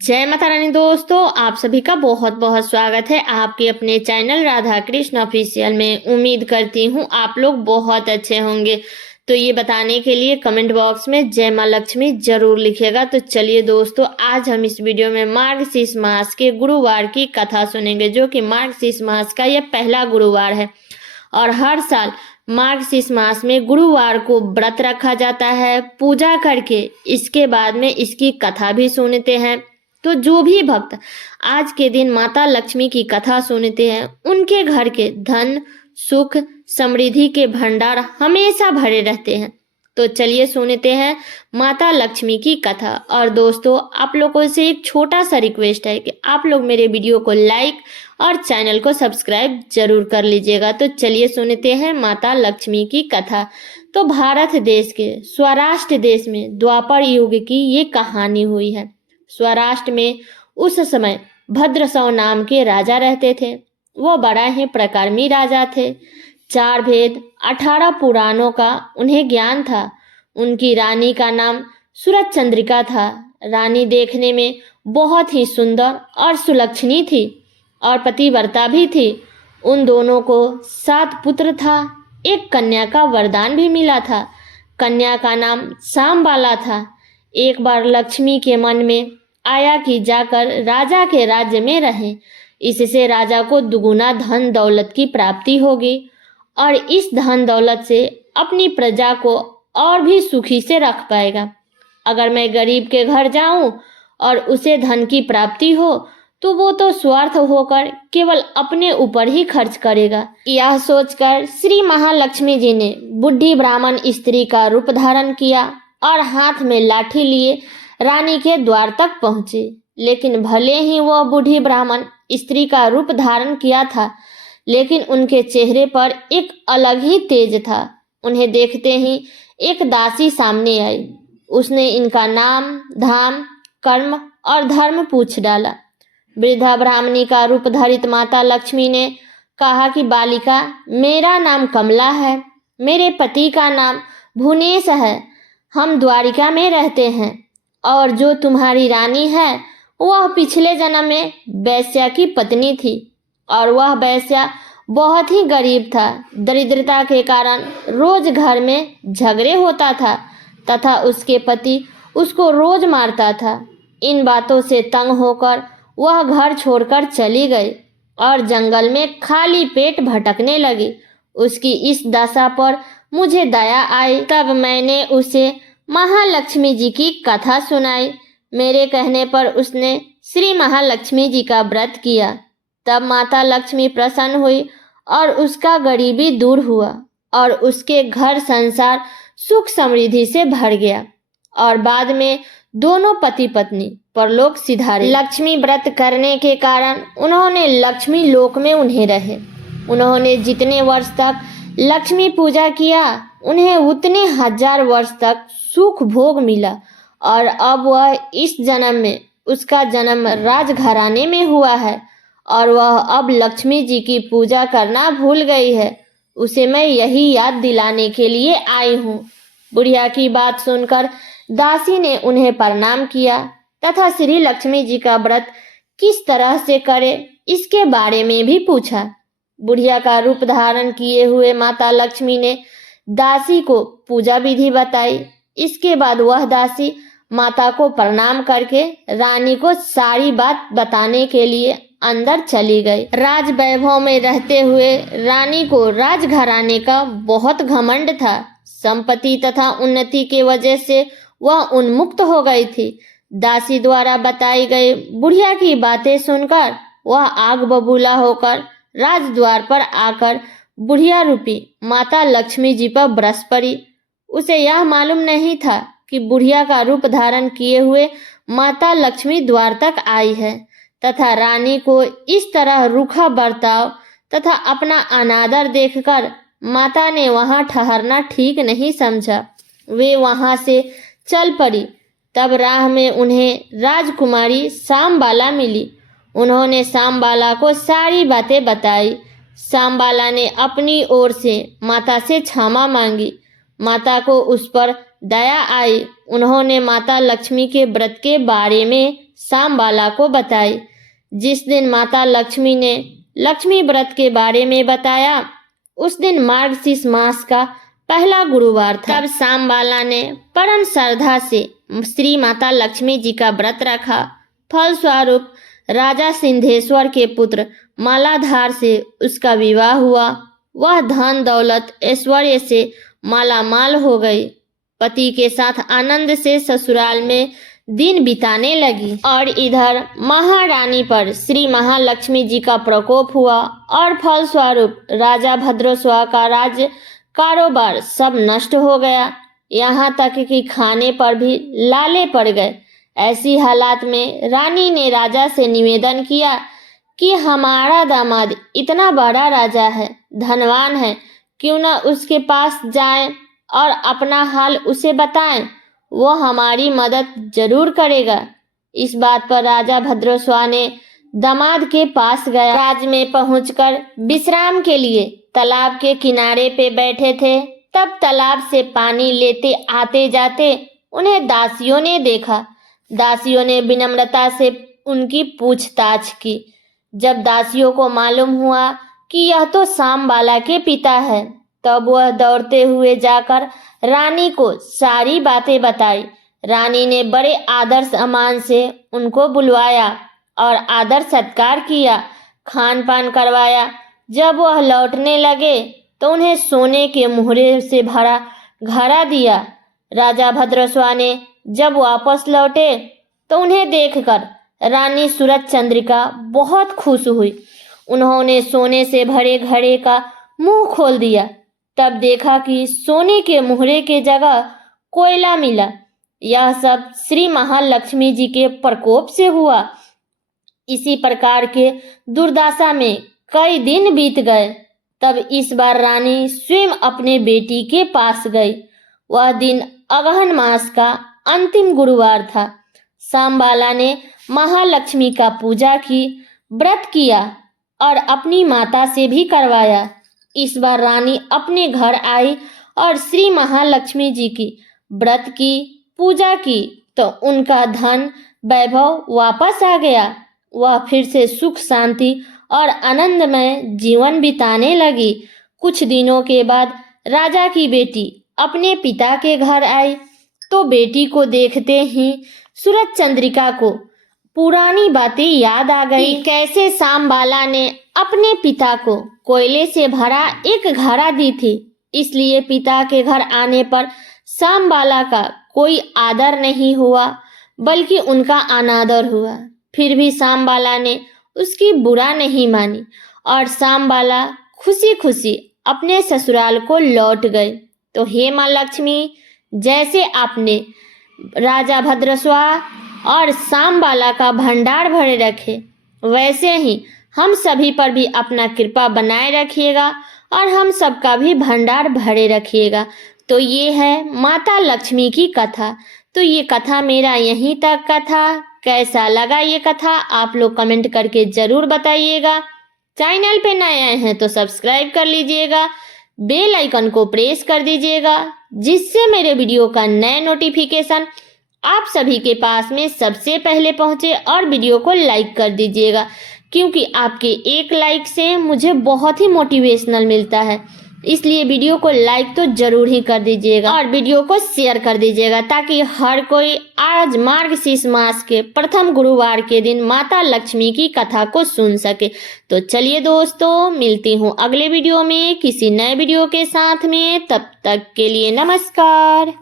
जय माता रानी दोस्तों, आप सभी का बहुत बहुत स्वागत है आपके अपने चैनल राधा कृष्ण ऑफिशियल में। उम्मीद करती हूँ आप लोग बहुत अच्छे होंगे। तो ये बताने के लिए कमेंट बॉक्स में जय माँ लक्ष्मी जरूर लिखिएगा। तो चलिए दोस्तों, आज हम इस वीडियो में मार्गशीर्ष मास के गुरुवार की कथा सुनेंगे, जो कि मार्गशीर्ष मास का यह पहला गुरुवार है। और हर साल मार्गशीर्ष मास में गुरुवार को व्रत रखा जाता है, पूजा करके इसके बाद में इसकी कथा भी सुनते हैं। तो जो भी भक्त आज के दिन माता लक्ष्मी की कथा सुनते हैं, उनके घर के धन सुख समृद्धि के भंडार हमेशा भरे रहते हैं। तो चलिए सुनते हैं माता लक्ष्मी की कथा। और दोस्तों, आप लोगों से एक छोटा सा रिक्वेस्ट है कि आप लोग मेरे वीडियो को लाइक और चैनल को सब्सक्राइब जरूर कर लीजिएगा। तो चलिए सुनते हैं माता लक्ष्मी की कथा। तो भारत देश के स्वराष्ट्र देश में द्वापर युग की ये कहानी हुई है। स्वराष्ट्र में उस समय भद्रसव नाम के राजा रहते थे। वो बड़ा ही प्रकर्मी राजा थे। 4 वेद 18 पुराणों का उन्हें ज्ञान था। उनकी रानी का नाम सूरज चंद्रिका था। रानी देखने में बहुत ही सुंदर और सुलक्षणी थी और पतिव्रता भी थी। उन दोनों को 7 पुत्र था। एक कन्या का वरदान भी मिला था। कन्या का नाम शामबाला था। एक बार लक्ष्मी के मन में आया कि जाकर राजा के राज्य में रहें। इससे राजा को दुगुना धन दौलत की प्राप्ति होगी और इस धन दौलत से अपनी प्रजा को और भी सुखी से रख पाएगा। अगर मैं गरीब के घर जाऊं और उसे धन की प्राप्ति हो तो वो तो स्वार्थ होकर केवल अपने ऊपर ही खर्च करेगा। यह सोचकर श्री महालक्ष्मी जी ने बुढ़ी ब्राह्मण स्त्री का रूप धारण किया और हाथ में लाठी लिए रानी के द्वार तक पहुंचे। लेकिन भले ही वह बूढ़ी ब्राह्मण स्त्री का रूप धारण किया था, लेकिन उनके चेहरे पर एक अलग ही तेज था। उन्हें देखते ही एक दासी सामने आई। उसने इनका नाम धाम कर्म और धर्म पूछ डाला। वृद्धा ब्राह्मणी का रूप धारित माता लक्ष्मी ने कहा कि बालिका, मेरा नाम कमला है। मेरे पति का नाम भुवनेश है। हम द्वारिका में रहते हैं और जो तुम्हारी रानी है वह पिछले जन्म में वैश्या की पत्नी थी और वह वैश्या बहुत ही गरीब था। दरिद्रता के कारण रोज घर में झगड़े होता था तथा उसके पति उसको रोज मारता था। इन बातों से तंग होकर वह घर छोड़कर चली गई और जंगल में खाली पेट भटकने लगी। उसकी इस दशा पर मुझे दया आई। तब मैंने उसे महालक्ष्मी जी की कथा सुनाई। मेरे कहने पर उसने श्री महालक्ष्मी जी का व्रत किया। तब माता लक्ष्मी प्रसन्न हुई और उसका गरीबी दूर हुआ और उसके घर संसार सुख समृद्धि से भर गया। और बाद में दोनों पति पत्नी परलोक सिधारे। लक्ष्मी व्रत करने के कारण उन्होंने लक्ष्मी लोक में उन्हें रहे। उन्होंने जितने वर्ष तक लक्ष्मी पूजा किया, उन्हें उतने 1000 वर्ष तक सुख भोग मिला। और अब वह इस जन्म में उसका जन्म राजघराने में हुआ है और वह अब लक्ष्मी जी की पूजा करना भूल गई है। उसे मैं यही याद दिलाने के लिए आई हूँ। बुढ़िया की बात सुनकर दासी ने उन्हें प्रणाम किया तथा श्री लक्ष्मी जी का व्रत किस तरह से करे इसके बारे में भी पूछा। बुढ़िया का रूप धारण किए हुए माता लक्ष्मी ने दासी को पूजा विधि बताई। इसके बाद वह दासी माता को प्रणाम करके रानी को सारी बात बताने के लिए अंदर चली गई। राज वैभव में रहते हुए रानी को राजघराने का बहुत घमंड था। संपत्ति तथा उन्नति के वजह से वह उन्मुक्त हो गई थी। दासी द्वारा बताई गई बुढ़िया की बातें सुनकर वह आग बबूला होकर राजद्वार पर आकर बुढ़िया रूपी माता लक्ष्मी जी पर बरस पड़ी। उसे यह मालूम नहीं था कि बुढ़िया का रूप धारण किए हुए माता लक्ष्मी द्वार तक आई है तथा रानी को इस तरह रूखा बर्ताव तथा अपना अनादर देखकर माता ने वहां ठहरना ठीक नहीं समझा। वे वहां से चल पड़ी। तब राह में उन्हें राजकुमारी शामबाला मिली। उन्होंने शामबाला को सारी बातें बताई। शामबाला ने अपनी ओर से माता से क्षमा मांगी। माता को उस पर दया आई। उन्होंने माता लक्ष्मी के व्रत के बारे में सामबाला को बताई। जिस दिन माता लक्ष्मी ने लक्ष्मी व्रत के बारे में बताया उस दिन मार्गशीर्ष मास का पहला गुरुवार था। तब सामबाला ने परम श्रद्धा से श्री माता लक्ष्मी जी का व्रत रखा। फलस्वरूप राजा सिंधेश्वर के पुत्र मालाधार से उसका विवाह हुआ। वह धन दौलत ऐश्वर्य से मालामाल हो गई। पति के साथ आनंद से ससुराल में दिन बिताने लगी और इधर महारानी पर श्री महालक्ष्मी जी का प्रकोप हुआ और फलस्वरूप राजा भद्रस्वा का राज्य कारोबार सब नष्ट हो गया। यहाँ तक कि खाने पर भी लाले पड़ गए। ऐसी हालात में रानी ने राजा से निवेदन किया कि हमारा दामाद इतना बड़ा राजा है, धनवान है, क्यों न उसके पास जाएं और अपना हाल उसे बताएं, वो हमारी मदद जरूर करेगा। इस बात पर राजा भद्रस्वा ने दामाद के पास गया। राज में पहुंचकर विश्राम के लिए तालाब के किनारे पे बैठे थे। तब तालाब से पानी लेते आते जाते उन्हें दासियों ने देखा। दासियों ने विनम्रता से उनकी पूछताछ की। जब दासियों को मालूम हुआ कि यह तो सामबाला के पिता है, तब वह दौड़ते हुए जाकर रानी को सारी बातें बताई। रानी ने बड़े आदर सम्मान से उनको बुलवाया और आदर सत्कार किया, खान पान करवाया। जब वह लौटने लगे तो उन्हें सोने के मुहरे से भरा घड़ा दिया। राजा भद्रस्वा ने जब वापस लौटे तो उन्हें देखकर रानी सूरज चंद्रिका बहुत खुश हुई। उन्होंने सोने से भरे घड़े का मुंह खोल दिया। तब देखा कि सोने के मुहरे के जगह कोयला मिला। यह सब श्री महालक्ष्मी जी के प्रकोप से हुआ। इसी प्रकार के दुर्दशा में कई दिन बीत गए। तब इस बार रानी स्वयं अपने बेटी के पास गई। वह दिन अगहन मास का अंतिम गुरुवार था। सामबाला ने महालक्ष्मी का पूजा की, व्रत किया और अपनी माता से भी करवाया। इस बार रानी अपने घर आई और श्री महालक्ष्मी जी की व्रत की, पूजा की तो उनका धन वैभव वापस आ गया। वह फिर से सुख शांति और आनंदमय जीवन बिताने लगी। कुछ दिनों के बाद राजा की बेटी अपने पिता के घर आई तो बेटी को देखते ही सूरज चंद्रिका को पुरानी बातें याद आ गई। कैसे सामबाला ने अपने पिता को कोयले से भरा एक घड़ा दी थी, इसलिए पिता के घर आने पर सामबाला का कोई आदर नहीं हुआ बल्कि उनका अनादर हुआ। फिर भी सामबाला ने उसकी बुरा नहीं मानी और सामबाला खुशी खुशी अपने ससुराल को लौट गए। तो हे माँ लक्ष्मी, जैसे आपने राजा भद्रस्वा और सामबाला का भंडार भरे रखे, वैसे ही हम सभी पर भी अपना कृपा बनाए रखिएगा और हम सबका भी भंडार भरे रखिएगा। तो ये है माता लक्ष्मी की कथा। तो ये कथा मेरा यहीं तक का था। कैसा लगा ये कथा आप लोग कमेंट करके जरूर बताइएगा। चैनल पे नए आए हैं तो सब्सक्राइब कर लीजिएगा, बेल आइकन को प्रेस कर दीजिएगा, जिससे मेरे वीडियो का नया नोटिफिकेशन आप सभी के पास में सबसे पहले पहुंचे। और वीडियो को लाइक कर दीजिएगा, क्योंकि आपके एक लाइक से मुझे बहुत ही मोटिवेशनल मिलता है। इसलिए वीडियो को लाइक तो जरूर ही कर दीजिएगा और वीडियो को शेयर कर दीजिएगा, ताकि हर कोई आज मार्गशीर्ष मास के प्रथम गुरुवार के दिन माता लक्ष्मी की कथा को सुन सके। तो चलिए दोस्तों, मिलती हूँ अगले वीडियो में किसी नए वीडियो के साथ में। तब तक के लिए नमस्कार।